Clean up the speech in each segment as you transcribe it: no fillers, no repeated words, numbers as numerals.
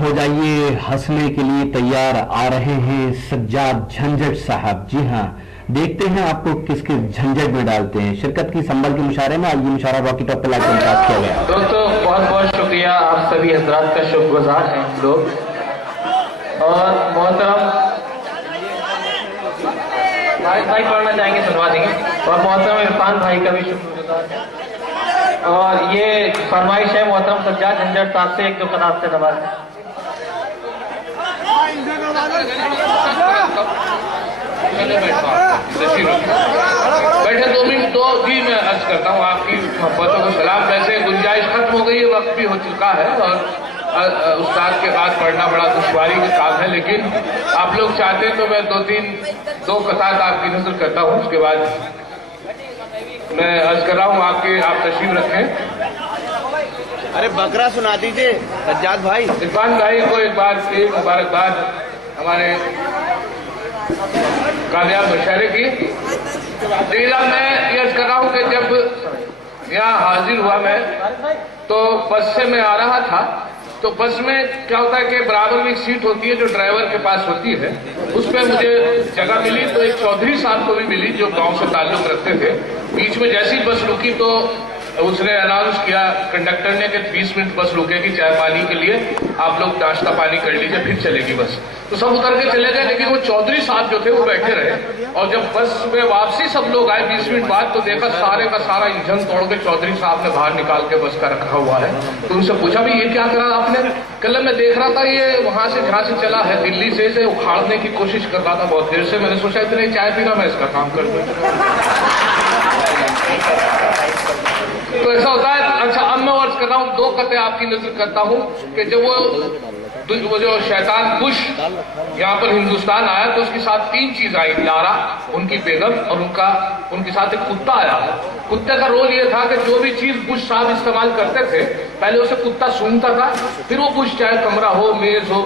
हो जाइए, हंसने के लिए तैयार आ रहे हैं सज्जाद झंझट साहब। जी हाँ, देखते हैं आपको किस किस झंझट में डालते हैं। शिरकत की संभल के मुशारे में आज ये मुशारा रॉकी टॉप पे लाकर इंतजाज किया गया। दोस्तों बहुत बहुत शुक्रिया, आप सभी हजरात का शुक्रगुजार हैं लोग। और मोहतरम भाई पढ़ना चाहेंगे, सुनवा देंगे। और मोहतरम इरफान भाई का भी शुक्रगुजार है। और ये फरमाइश है मोहतरम सज्जाद झंझट साहब से एक दो कलाम से नवाज। बैठे 2 मिनट तो जी मैं अर्ज करता हूँ आपकी मोहब्बतों को सलाम। वैसे गुंजाइश खत्म हो गई है, वक्त भी हो चुका है और उस्ताद के बाद पढ़ना बड़ा दुश्वारी का काम है, लेकिन आप लोग चाहते हैं तो मैं 2 कसात आपकी नजर करता हूँ। उसके बाद मैं अर्ज कर रहा हूँ आप तशरीफ रखें। अरे बकरा सुना दीजिए सज्जाद भाई। इरफान भाई को एक बार फिर मुबारकबाद हमारे कामयाब मुशायरे की। मैं ये कर रहा हूँ कि जब यहाँ हाजिर हुआ मैं तो बस से मैं आ रहा था, तो बस में क्या होता है कि बराबर में एक सीट होती है जो ड्राइवर के पास होती है, उस पर मुझे जगह मिली। तो एक चौधरी साहब को भी मिली जो गांव से ताल्लुक रखते थे। बीच में जैसी बस रुकी तो उसने अनाउंस किया कंडक्टर ने कि 20 मिनट बस रुकेगी चाय पानी के लिए, आप लोग नाश्ता पानी कर लीजिए फिर चलेगी बस। तो सब उतर के चले गए, लेकिन वो चौधरी साहब जो थे वो बैठे रहे। और जब बस में वापसी सब लोग आए 20 मिनट बाद, तो देखा सारे का सारा इंजन तोड़ के चौधरी साहब ने बाहर निकाल के बस का रखा हुआ है। तो उनसे पूछा भी ये क्या करा आपने? कल मैं देख रहा था ये वहां से जहां से चला है दिल्ली से इसे उखाड़ने की कोशिश कर रहा था बहुत देर से। मैंने सोचा इतने चाय पीना मैं इसका काम कर दूं। तो ऐसा होता है। अच्छा अब मैं अर्ज कर रहा हूँ, 2 कते आपकी नजर करता हूँ कि जब वो जो शैतान बुश यहाँ पर हिंदुस्तान आया तो उसके साथ 3 चीज आई। लारा, उनकी बेगम और उनके साथ एक कुत्ता आया। कुत्ते का रोल ये था कि जो भी चीज बुश साहब इस्तेमाल करते थे पहले उसे कुत्ता सूंघता था, फिर वो बुश चाहे कमरा हो, मेज हो,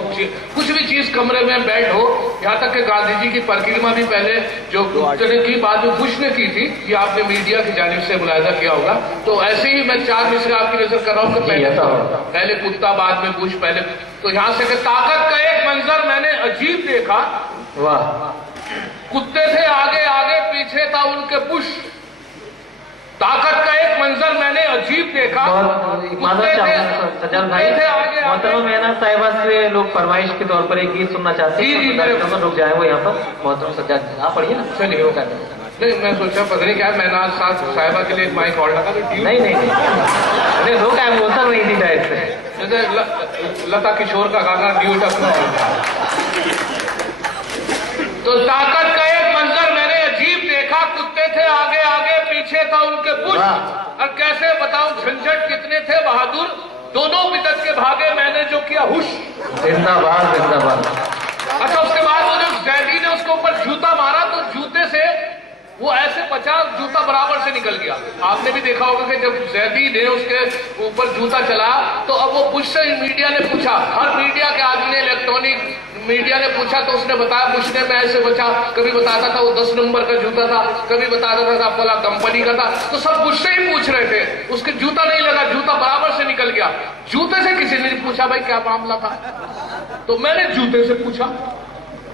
कुछ भी चीज कमरे में बेड हो, यहाँ तक कि गांधी जी की परिक्रमा भी पहले जो कुत्ते ने की बाद में बुश ने की थी। ये आपने मीडिया की जानिब से मुलाहिजा किया होगा। तो ऐसे ही मैं 4 मिसरे आपकी नजर कर रहा हूँ कि पहले कुत्ता बाद में बुश। पहले तो यहाँ से कि ताकत का एक मंजर मैंने अजीब देखा। वाह! कुत्ते थे आगे आगे, पीछे था उनके बुश। ताकत का एक मंजर मैंने अजीब देखा। सज्जाद भाई, मोहतरमा मेहना साहिबा से लोग फरमाइश के तौर पर एक गीत सुनना चाहते हैं। लोग जाए वो यहाँ पर। मोहतरमा सज्जाद आप पढ़िए ना। चलिए नहीं, मैं सोचा पता नहीं क्या मैंने साहिबा के लिए माइक और लगा तो नहीं लोग इमोशन नहीं थी डायरेक्ट से, जैसे लता किशोर का गाना ड्यूट अपना। तो ताकत का एक मंजर मैंने अजीब देखा, कुत्ते थे आगे आगे, पीछे था उनके बुश। और कैसे बताऊं झंझट कितने थे बहादुर, दोनों बिदत के भागे मैंने जो किया हुश। जिंदाबाद जिंदाबाद। अच्छा उसके बाद वो जो जैदी ने उसके ऊपर जूता मारा तो जूते से वो ऐसे बचा, जूता बराबर से निकल गया। आपने भी देखा होगा कि जब जैदी ने उसके ऊपर जूता चला तो अब वो बुश से मीडिया ने पूछा, हर मीडिया के आदमी ने, इलेक्ट्रॉनिक मीडिया ने पूछा तो उसने बताया बुश ने मैं ऐसे बचा। कभी बताता था वो 10 नंबर का जूता था, कभी बताता था फला कंपनी का था। तो सब बुश से ही पूछ रहे थे, उसके जूता नहीं लगा, जूता बराबर से निकल गया। जूते से किसी ने पूछा भाई क्या मामला था, तो मैंने जूते से पूछा।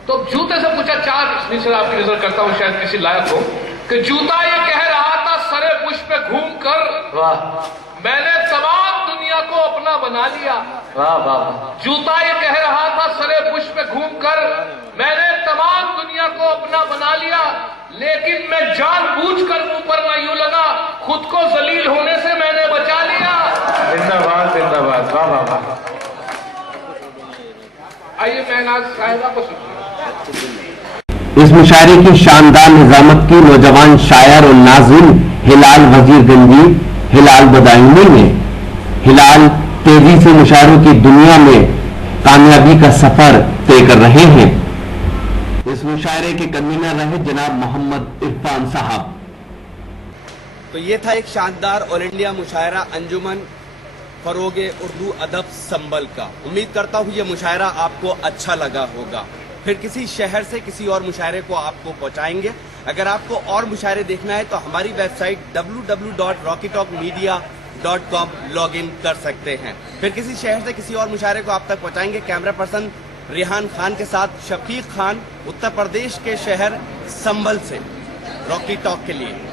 तो जूते से पूछा। 4 मिसरे आपकी नजर करता हूं शायद किसी लायक हो कि जूता ये कह रहा था सरे बुश पे घूम कर, वाह मैंने तमाम दुनिया को अपना बना लिया। वाह वाह। जूता ये कह रहा था सरे बुश पे घूम कर, मैंने तमाम दुनिया को अपना बना लिया, लेकिन मैं जानबूझकर मुंह पर ना यूं लगा, खुद को जलील होने से मैंने बचा लिया। जिंदाबाद जिंदाबाद। वाह वाह वाह। आइए मैं साहिबा को सुनिए। इस मुशायरे की शानदार निजामत की नौजवान शायर और नाज़िम हिलाल वजीरगंजी हिलाल बदायूनी ने। हिलाल तेजी से मुशायरों की दुनिया में कामयाबी का सफर तय कर रहे हैं। इस मुशायरे के कन्वीनर रहे जनाब मोहम्मद इरफान साहब। तो ये था एक शानदार ऑल इंडिया मुशायरा अंजुमन फरोगे उर्दू अदब संबल का। उम्मीद करता हूँ ये मुशायरा आपको अच्छा लगा होगा। फिर किसी शहर से किसी और मुशायरे को आपको पहुंचाएंगे। अगर आपको और मुशायरे देखना है तो हमारी website www.rockytalkmedia www.rockytalk.com log in कर सकते हैं। फिर किसी शहर से किसी और मुशायरे को आप तक पहुंचाएंगे कैमरा पर्सन रिहान खान के साथ शफीक खान, उत्तर प्रदेश के शहर संभल से रॉकी टॉक के लिए।